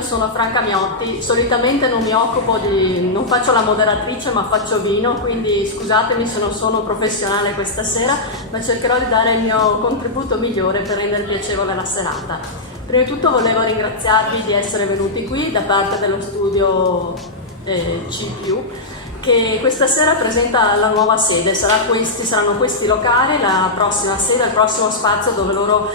io sono Franca Miotti, solitamente non faccio la moderatrice ma faccio vino, quindi scusatemi se non sono professionale questa sera, ma cercherò di dare il mio contributo migliore per rendere piacevole la serata. Prima di tutto volevo ringraziarvi di essere venuti qui da parte dello studio C+, che questa sera presenta la nuova sede. Saranno questi locali, la prossima sede, il prossimo spazio dove loro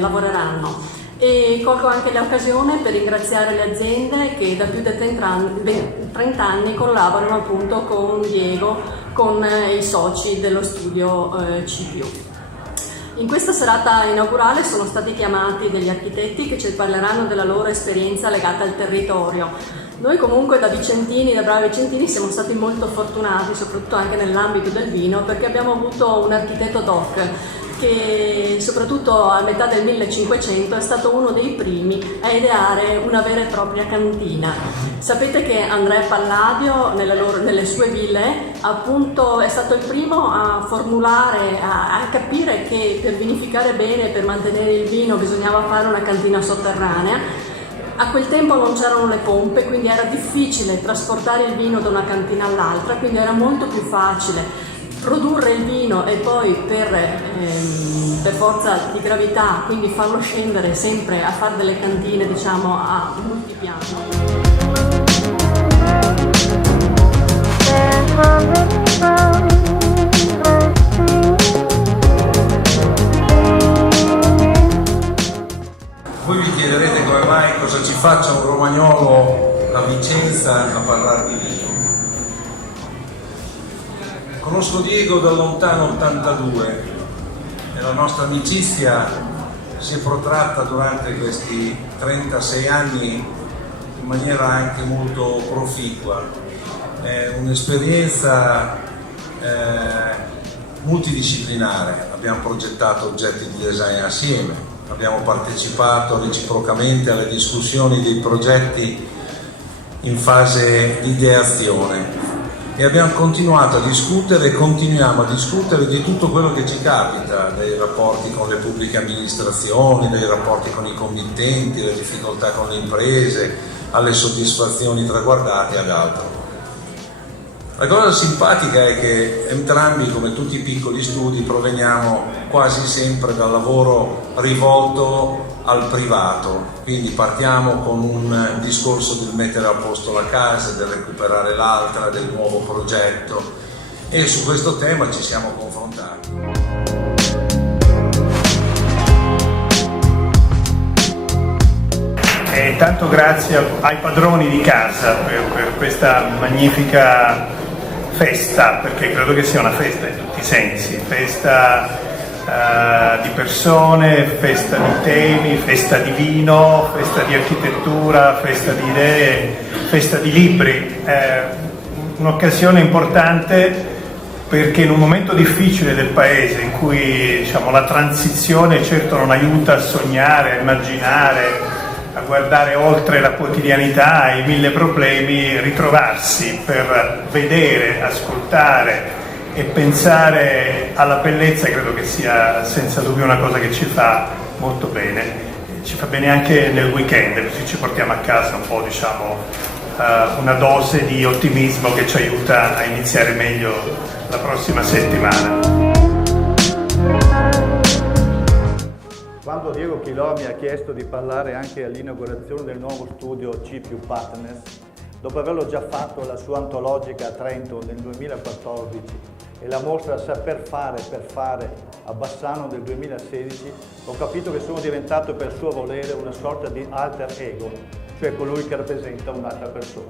lavoreranno. E colgo anche l'occasione per ringraziare le aziende che da più di 30 anni collaborano appunto con Diego, con i soci dello studio C+. In questa serata inaugurale sono stati chiamati degli architetti che ci parleranno della loro esperienza legata al territorio. Noi comunque da bravi vicentini siamo stati molto fortunati, soprattutto anche nell'ambito del vino, perché abbiamo avuto un architetto doc che soprattutto a metà del 1500 è stato uno dei primi a ideare una vera e propria cantina. Sapete che Andrea Palladio nelle sue ville appunto è stato il primo a formulare, a capire che per vinificare bene, per mantenere il vino bisognava fare una cantina sotterranea. A quel tempo non c'erano le pompe, quindi era difficile trasportare il vino da una cantina all'altra, quindi era molto più facile produrre il vino e poi per forza di gravità, quindi farlo scendere sempre a fare delle cantine, diciamo, a multipiano. Voi vi chiederete come mai cosa ci faccia un romagnolo a Vicenza a parlare di vino. Conosco Diego da lontano 82 e la nostra amicizia si è protratta durante questi 36 anni in maniera anche molto proficua. È un'esperienza multidisciplinare, abbiamo progettato oggetti di design assieme, abbiamo partecipato reciprocamente alle discussioni dei progetti in fase di ideazione e abbiamo continuato a discutere e continuiamo a discutere di tutto quello che ci capita, dai rapporti con le pubbliche amministrazioni, dai rapporti con i committenti, le difficoltà con le imprese, alle soddisfazioni traguardate e ad altro. La cosa simpatica è che entrambi, come tutti i piccoli studi, proveniamo quasi sempre dal lavoro rivolto al privato, quindi partiamo con un discorso del mettere a posto la casa, del recuperare l'altra, del nuovo progetto, e su questo tema ci siamo confrontati. E tanto grazie ai padroni di casa per questa magnifica festa, perché credo che sia una festa in tutti i sensi, festa di persone, festa di temi, festa di vino, festa di architettura, festa di idee, festa di libri. Un'occasione importante perché in un momento difficile del paese in cui, diciamo, la transizione certo non aiuta a sognare, a immaginare, a guardare oltre la quotidianità e i mille problemi, ritrovarsi per vedere, ascoltare e pensare alla bellezza credo che sia senza dubbio una cosa che ci fa molto bene. Ci fa bene anche nel weekend, così ci portiamo a casa un po', diciamo, una dose di ottimismo che ci aiuta a iniziare meglio la prossima settimana. Quando Diego Chilò mi ha chiesto di parlare anche all'inaugurazione del nuovo studio C+ Partners, dopo averlo già fatto alla sua antologica a Trento nel 2014 e la mostra Saper fare per fare a Bassano del 2016, ho capito che sono diventato per suo volere una sorta di alter ego, cioè colui che rappresenta un'altra persona.